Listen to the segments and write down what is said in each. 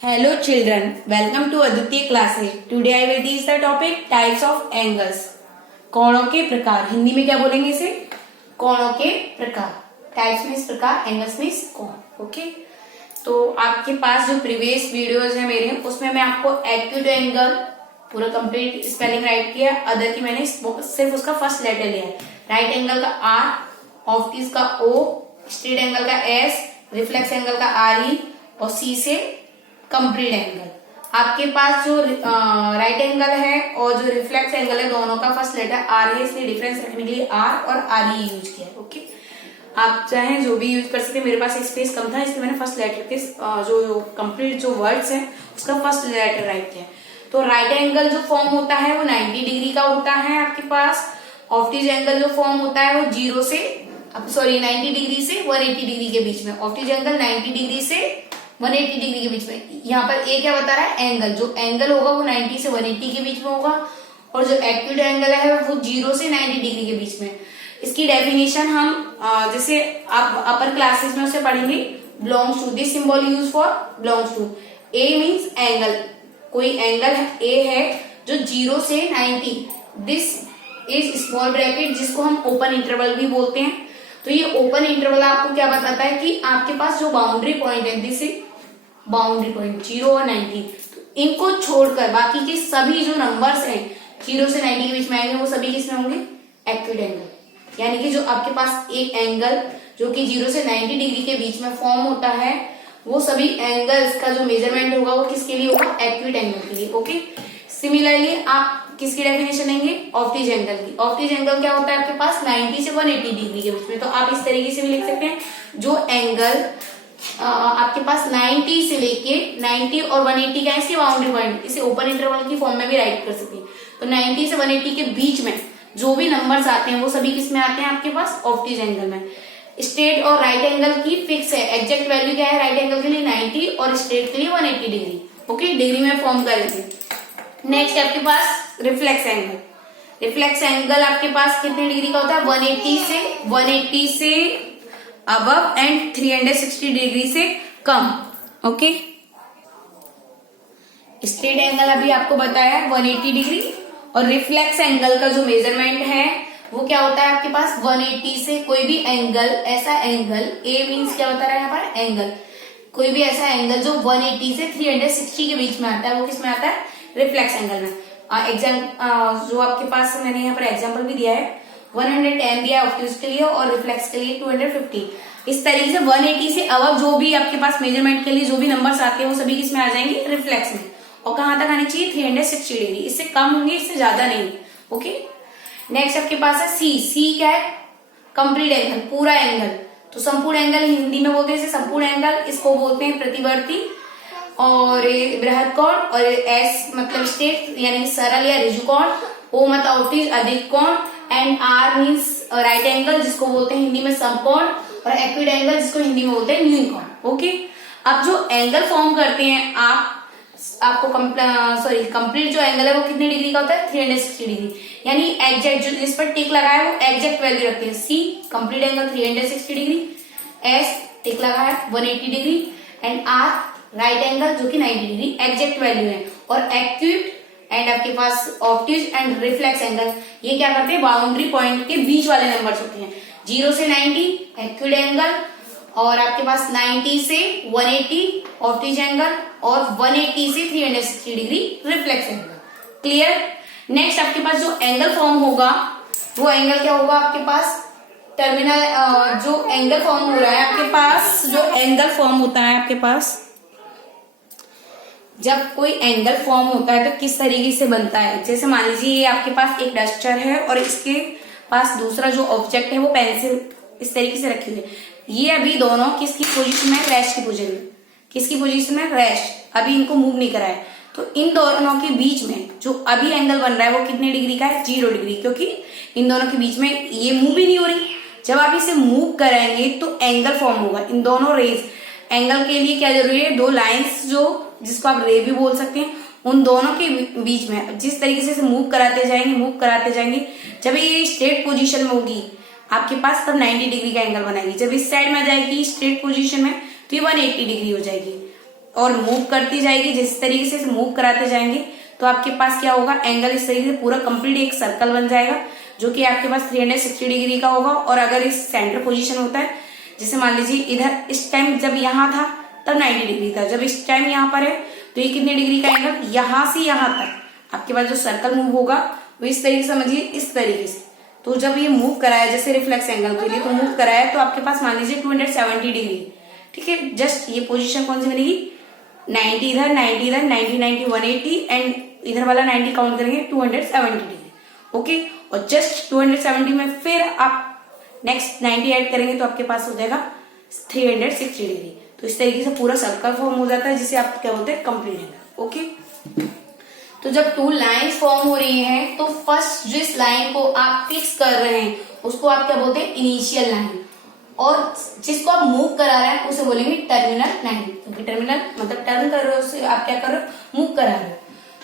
Hello children, welcome to Aditya classes. Today I will teach the topic types of angles. कोणों के प्रकार. हिंदी में क्या बोलेंगे इसे? कोणों के प्रकार. टाइप्स मीन्स प्रकार, एंगल्स मीन्स कोण. ओके. तो आपके पास जो प्रीवियस वीडियोस है मेरे, उसमें मैं आपको एक्यूट एंगल पूरा कंप्लीट स्पेलिंग राइट किया. अदर की मैंने सिर्फ उसका फर्स्ट लेटर लिया है. राइट एंगल का आर, ऑब्ट्यूज का ओ, स्ट्रेट एंगल का एस, रिफ्लेक्स एंगल का आर ई और सी से कंप्लीट एंगल. आपके पास जो राइट एंगल है और जो रिफ्लेक्स एंगल है, दोनों का फर्स्ट लेटर आर है, इसलिए डिफरेंस रखने के लिए आर और आर ई यूज किया है. ओके. आप चाहें जो भी यूज कर सकते हैं. मेरे पास स्पेस कम था, इसलिए मैंने फर्स्ट लेटर के जो कंप्लीट जो वर्ड्स हैं उसका फर्स्ट लेटर राइट किया. तो राइट एंगल जो फॉर्म होता है वो 90 डिग्री का होता है आपके पास. ऑब्ट्यूज एंगल जो फॉर्म होता है वो 90 डिग्री से 180 डिग्री के बीच में. ऑब्ट्यूज एंगल 90 डिग्री से 180 डिग्री के बीच में. यहाँ पर ए क्या बता रहा है? एंगल. जो एंगल होगा वो 90 से 180 के बीच में होगा, और जो एक्यूट एंगल है वो 0 से 90 डिग्री के बीच में. इसकी डेफिनेशन हम जैसे आप अपर क्लासेस में उसे पढ़ेंगे. Belongs to, this symbol use for belongs to. A means angle. कोई एंगल ए है जो 0 से 90. दिस इज स्मॉल ब्रैकेट, जिसको हम ओपन इंटरवल भी बोलते हैं. तो ये ओपन इंटरवल आपको क्या बताता है कि आपके पास जो बाउंड्री पॉइंट है, दिस इज बाउंड्री पॉइंट 0 और 90. तो इनको छोड़कर बाकी के सभी जो नंबर्स हैं 0 से 90 के बीच में आएंगे, वो सभी किसमें होंगे? Acute angle. यानी कि जो आपके पास एक एंगल जो कि 0 से 90 डिग्री के बीच में फॉर्म होता है, वो सभी एंगल्स का जो मेजरमेंट होगा वो किसके लिए होगा? एक्यूट एंगल के लिए. ओके. सिमिलरली आप किसकी डेफिनेशन लेंगे? ऑब्ट्यूज एंगल की. ऑब्ट्यूज एंगल क्या होता है आपके पास? 90 से 180 डिग्री के बीच में. तो आप इस तरीके से भी लिख सकते हैं, जो एंगल आपके पास 90 से लेके 90 और 180 का है इसकी बाउंड्री पॉइंट, इसे ओपन इंटरवल की फॉर्म में भी राइट कर सकते हैं. तो 90 से 180 के बीच में जो भी नंबर्स आते हैं वो सभी किसमें आते हैं आपके पास? ऑब्ट्यूज एंगल में. स्ट्रेट और राइट एंगल की फिक्स है. एग्जैक्ट वैल्यू क्या है राइट एंगल के लिए? 90 और स्ट्रेट के लिए 180 डिग्री. ओके. डिग्री में फॉर्म करेंगे. नेक्स्ट आपके पास रिफ्लेक्स एंगल. रिफ्लेक्स एंगल आपके पास कितने डिग्री का होता है? 180 से अबव एंड 360 डिग्री से कम. ओके. स्ट्रेट एंगल अभी आपको बताया 180 डिग्री, और रिफ्लेक्स एंगल का जो मेजरमेंट है वो क्या होता है आपके पास? 180 से कोई भी एंगल, ऐसा एंगल, ए मीन्स क्या बता रहा है यहाँ पर? एंगल. कोई भी ऐसा एंगल जो 180 से 360 के बीच में आता है वो किसमें आता है? रिफ्लेक्स एंगल में. जो आपके पास मैंने यहाँ पर एग्जांपल भी दिया है, 110 दिया है ऑब्ट्यूज के लिए और रिफ्लेक्स के लिए 250. इस तरीके से 180 से अबव जो भी आपके पास मेजरमेंट के लिए जो भी नंबर्स आते हैं वो सभी किसमें आ जाएंगे? रिफ्लेक्स में. और कहां तक आने चाहिए? 360 डिग्री. इससे कम होंगे, इससे ज्यादा नहीं. ओके. नेक्स्ट आपके पास है सी. सी क्या है? कंप्लीट एंगल, पूरा एंगल. तो संपूर्ण एंगल हिंदी में बोलते हैं इसे संपूर्ण एंगल. इसको बोलते हैं प्रतिवर्ती और बृहद कोण. और एस मतलब स्ट्रेट यानी सरल या ऋजु कोण. ओ मतलब ऑब्ट्यूज अधिक कोण. And R means right angle, जिसको बोलते हैं हिंदी में समकोण. और एक्यूट एंगल, जिसको हिंदी में बोलते हैं न्यून कोण. ओके. अब जो एंगल फॉर्म करते हैं आपको कंप्लीट जो एंगल है वो कितने डिग्री का होता है? 360 डिग्री. यानी एग्जैक्ट जो जिस पर टिक लगा है वो एग्जैक्ट वैल्यू रखते हैं. C complete angle 360 degree, S tick लगा है 180 degree, and R right angle जो कि 90 डिग्री एक्जैक्ट वैल्यू है. और एक्यूट एंड आपके पास ऑब्ट्यूज एंड रिफ्लेक्स एंगल ये क्या करते हैं? बाउंड्री पॉइंट के बीच वाले नंबर्स होते हैं. 0 से 90 एक्यूट एंगल, और आपके पास 90 से 180 ऑब्ट्यूज एंगल, और 180 से 360 degree reflex angle. Clear. Next आपके पास जो एंगल फॉर्म होगा वो एंगल क्या होगा आपके पास? टर्मिनल. जो एंगल फॉर्म हो रहा है आपके पास, जो एंगल फॉर्म होता है आपके पास, जब कोई एंगल फॉर्म होता है तो किस तरीके से बनता है? जैसे मान लीजिए ये आपके पास एक डस्टर है और इसके पास दूसरा जो ऑब्जेक्ट है वो पेंसिल इस तरीके से रखी हुई है. ये अभी दोनों किसकी पोजीशन में? रेस्ट की पोजीशन में. किसकी पोजीशन में? रेस्ट. अभी इनको मूव नहीं करा है. तो इन दोनों के बीच में जो अभी एंगल बन रहा है वो कितने डिग्री का है? 0 डिग्री. क्योंकि इन दोनों के बीच में ये मूव ही नहीं हो रही. जब आप इसे मूव कराएंगे तो एंगल फॉर्म होगा. इन दोनों रेज एंगल के लिए क्या जरूरी है? 2 लाइन्स जो जिसको आप रे भी बोल सकते हैं, उन दोनों के बीच में जिस तरीके से मूव कराते जाएंगे, जब ये स्ट्रेट पोजीशन में होगी आपके पास तब 90 डिग्री का एंगल बनाएगी. जब इस साइड में आ जाएगी स्ट्रेट पोजीशन में तो ये 180 डिग्री हो जाएगी. और मूव करती जाएगी, जिस तरीके से मूव कराते जाएंगे तो आपके पास क्या होगा, एंगल इस तरीके से पूरा कंप्लीट एक सर्कल बन जाएगा जो कि आपके पास 360 डिग्री का होगा। और अगर इस सेंटर पोजीशन होता है, जैसे मान लीजिए इधर इस टाइम जब यहाँ था तब 90 डिग्री था, जब इस टाइम यहाँ पर है तो ये कितने डिग्री का एंगल, यहाँ से यहाँ तक आपके पास जो सर्कल मूव होगा वो इस तरीके से समझिए, इस तरीके से। तो जब ये मूव कराया जैसे रिफ्लेक्स एंगल के लिए, तो मूव कराया तो आपके पास मान लीजिए 270 डिग्री, ठीक है। जस्ट ये पोजीशन कौन सी बनेगी, 90 इधर, 90 इधर, 90 90 180 एंड इधर वाला 90 काउंट करेंगे 270 डिग्री, ओके। और जस्ट 270 में फिर आप नेक्स्ट 90 ऐड करेंगे तो आपके पास हो जाएगा 360 डिग्री। तो इस तरीके से पूरा सर्कल फॉर्म हो जाता है, जिसे आप क्या बोलते हैं, कंप्लीट एंगल, ओके। तो जब टू लाइंस फॉर्म हो रही हैं तो फर्स्ट जिस लाइन को आप फिक्स कर रहे हैं उसको आप क्या बोलते हैं, इनिशियल लाइन, और जिसको आप मूव करा रहे हैं उसे बोलेंगे टर्मिनल लाइन, क्योंकि टर्मिनल मतलब टर्न कर रहे हो, उससे आप क्या कर रहे हो, मूव करा रहे हो।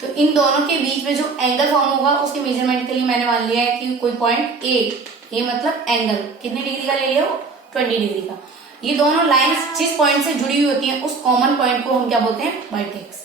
तो इन दोनों के बीच में जो एंगल फॉर्म होगा उसके मेजरमेंट के लिए मैंने मान लिया है कि कोई पॉइंट ए मतलब एंगल कितने डिग्री का ले लिया हो, 20 डिग्री का। ये दोनों लाइंस जिस पॉइंट से जुड़ी हुई होती हैं उस कॉमन पॉइंट को हम क्या बोलते हैं, वर्टेक्स।